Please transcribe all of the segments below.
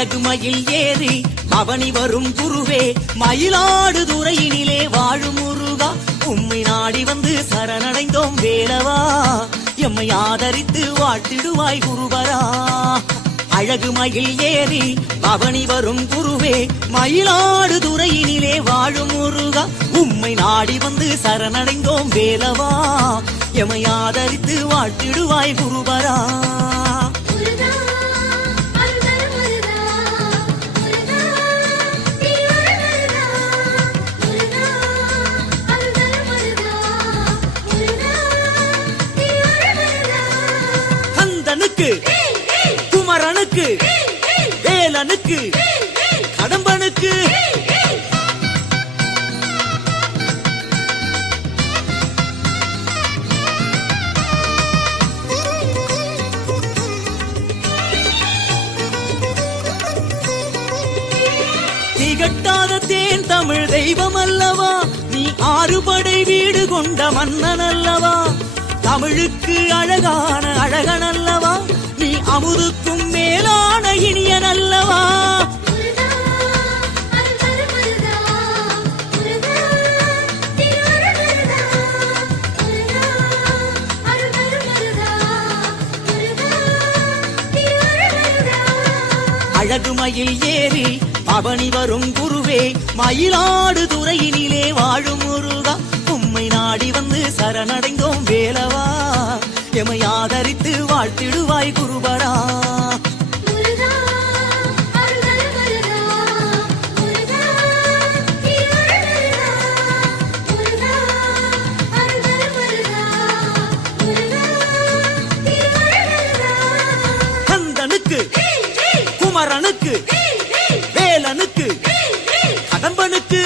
அழகு மயில் ஏறி பவனி வரும் குருவே மயிலாடுதுறையினிலே வாழும் முருகா உம்மை நாடி வந்து சரணடைந்தோம் வேலவா எம்மை ஆதரித்து வாழ்த்திடுவாய் குருபரா. அழகு மயில் ஏறி பவனி வரும் குருவே மயிலாடுதுறையினிலே வாழும் முருகா உம்மை நாடி வந்து சரணடைந்தோம் வேலவா எம்மை ஆதரித்து வாழ்த்திடுவாய் குருபரா. கந்தனுக்கு குமரனுக்கு வேலனுக்கு கடம்பனுக்கு திகட்டாத தேன் தமிழ் தெய்வம் அல்லவா நீ ஆறுபடை வீடு கொண்ட மன்னன் அல்லவா தமிழுக்கு அழகான அழகன் அல்லவா நீ அமுதுக்கும் மேலான இனியன் அல்லவா. அழகு மயில் ஏறி பவனி வரும் குருவே மயிலாடுதுறையினிலே வாழும் முருகா உம்மை நாடி வந்து சரணடைந்தோம் வேலவா எம்மை ஆதரித்து வாழ்த்திடுவாய் குருபரா. கந்தனுக்கு குமரனுக்கு வேலனுக்கு கடம்பனுக்கு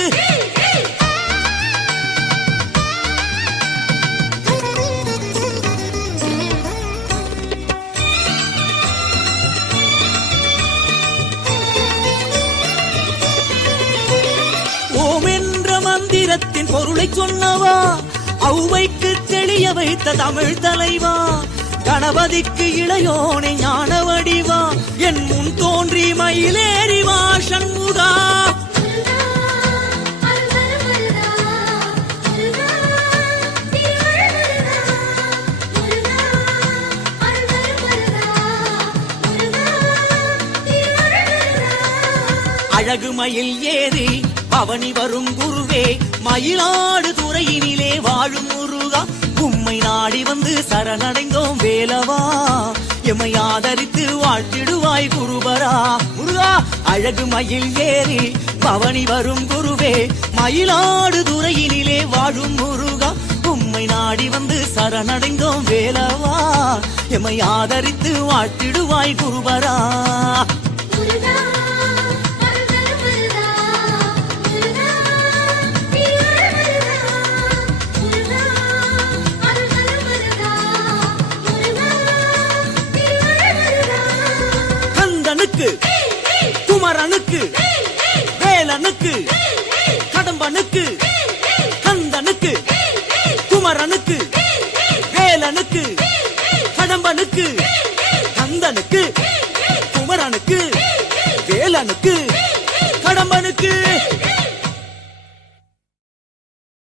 ஓம் என்ற மந்திரத்தின் பொருளை சொன்னவா ஔவைக்கு தெளிய வைத்த தமிழ் தலைவா கணபதிக்கு இளையோனை ஞான வடிவா என் முன் தோன்றி மயிலேறி வா சண்முகா. அழகு மயில் ஏறி பவனி வரும் குருவே மயிலாடுதுறையினிலே வாழும் முருகா உம்மை நாடி வந்து சரணடைந்தோம் வேலவா எம்மை ஆதரித்து வாழ்த்திடுவாய் குருபரா. முருகா அழகு மயில் ஏறி பவனி வரும் குருவே மயிலாடுதுறையினிலே வாழும் முருகா உம்மை நாடி வந்து சரணடைந்தோம் வேலவா எம்மை ஆதரித்து வாழ்த்திடுவாய் குருபரா. கந்தனுக்கு குமரனுக்கு வேலனுக்கு கடம்பனுக்கு கந்தனுக்கு குமரனுக்கு வேலனுக்கு கடம்பனுக்கு கந்தனுக்கு குமரனுக்கு வேலனுக்கு கடம்பனுக்கு